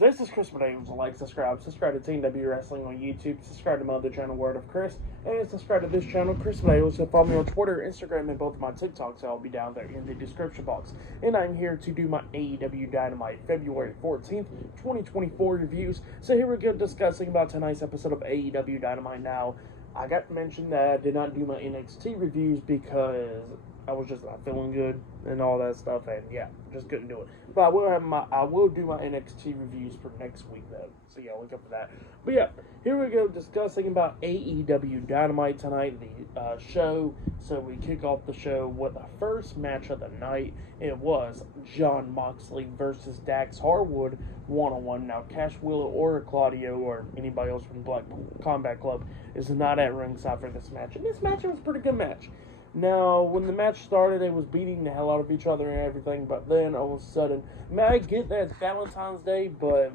This is Chris Medeiros. Like, subscribe to AEW Wrestling on YouTube, subscribe to my other channel, Word of Chris, and subscribe to this channel, Chris Medeiros, and follow me on Twitter, Instagram, and both of my TikToks. I'll be down there in the description box. And I'm here to do my AEW Dynamite February 14th, 2024 reviews. So here we go, discussing about tonight's episode of AEW Dynamite. Now, I got mentioned that I did not do my NXT reviews because I was just not feeling good and all that stuff, and yeah, just couldn't do it. But I will do my NXT reviews for next week though. So yeah, look up for that. But yeah, here we go, discussing about AEW Dynamite tonight, the show. So we kick off the show with the first match of the night. It was Jon Moxley versus Dax Harwood one-on-one. Now, Cash Wheeler or Claudio or anybody else from Black Combat Club is not at ringside for this match, and this match was a pretty good match. Now, when the match started, they was beating the hell out of each other and everything, but then all of a sudden, I get that it's Valentine's Day, but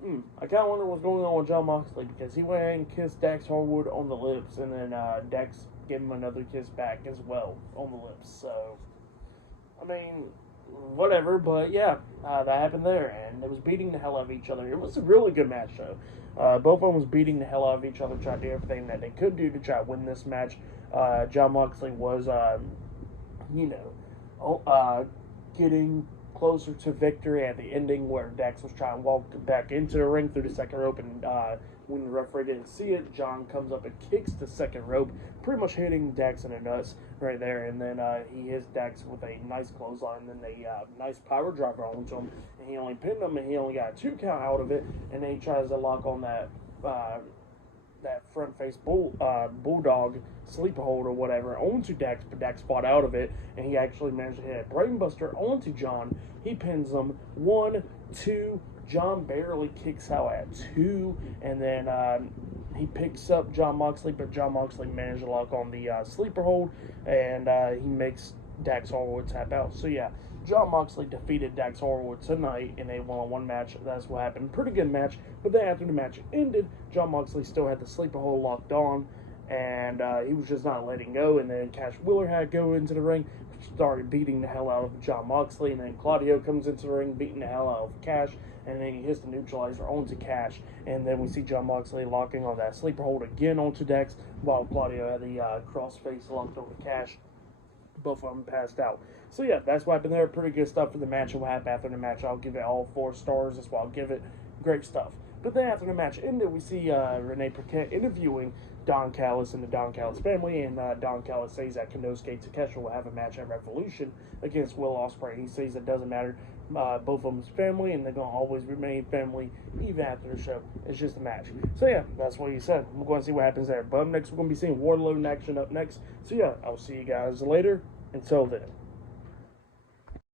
I kind of wonder what's going on with Jon Moxley, because he went ahead and kissed Dax Harwood on the lips, and then Dax gave him another kiss back as well on the lips. So, I mean, whatever, but yeah, that happened there, and they was beating the hell out of each other. It was a really good match, though. Both of them was beating the hell out of each other, trying to do everything that they could do to try to win this match. Jon Moxley was, getting closer to victory at the ending, where Dax was trying to walk back into the ring through the second rope, and when the referee didn't see it, Jon comes up and kicks the second rope, pretty much hitting Dax in the nuts right there, and then he hits Dax with a nice clothesline, and then a nice power driver onto him, and he only pinned him, and he only got a 2 count out of it, and then he tries to lock on that front face bulldog sleeper hold or whatever onto Dax, but Dax fought out of it, and he actually managed to hit a brainbuster onto Jon. He pins him 1, 2. Jon barely kicks out at 2, and then he picks up Jon Moxley, but Jon Moxley managed to lock on the sleeper hold, and he makes Dax Harwood tap out. So yeah, Jon Moxley defeated Dax Harwood tonight in a one-on-one match. That's what happened. Pretty good match, but then after the match ended, Jon Moxley still had the sleeper hold locked on, and he was just not letting go, and then Cash Wheeler had to go into the ring, started beating the hell out of Jon Moxley, and then Claudio comes into the ring, beating the hell out of Cash, and then he hits the neutralizer onto Cash, and then we see Jon Moxley locking on that sleeper hold again onto Dax, while Claudio had the crossface locked over Cash. Both of them passed out. So yeah, that's what happened there. Pretty good stuff for the match, and what happened after the match, I'll give it all 4 stars. That's why I'll give it. Great stuff. But then after the match ended, we see Renee Paquette interviewing Don Callis and the Don Callis family, and Don Callis says that Konosuke Takeshita will have a match at Revolution against Will Ospreay. He says it doesn't matter. Both of them's family, and they're going to always remain family even after the show. It's just a match. So yeah, that's what he said. We're going to see what happens there. But up next, we're going to be seeing Wardlow in action up next. So yeah, I'll see you guys later. Until then.